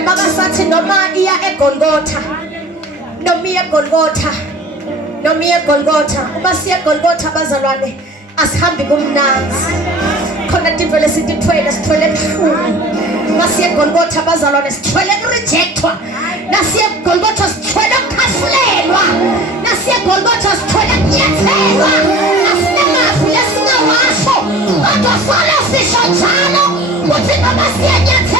bakasathi noma iya eGolgotha, noma iya eGolgotha, noma iya eGolgotha. Uma siya eGolgotha bazalwane asihambi kumnanzi. Khona tivele sitithwele sithwele ebuhlungu. Uma siya eGolgotha bazalwane sithwele kurejectwa. Nasiya eGolgotha sithwele ukukhahlelwa. Nasiya eGolgotha sithwele kunyathelwa. Asinamafu lesingawasho. Kodwa solo sisho njalo ukuthi noma siyanyathela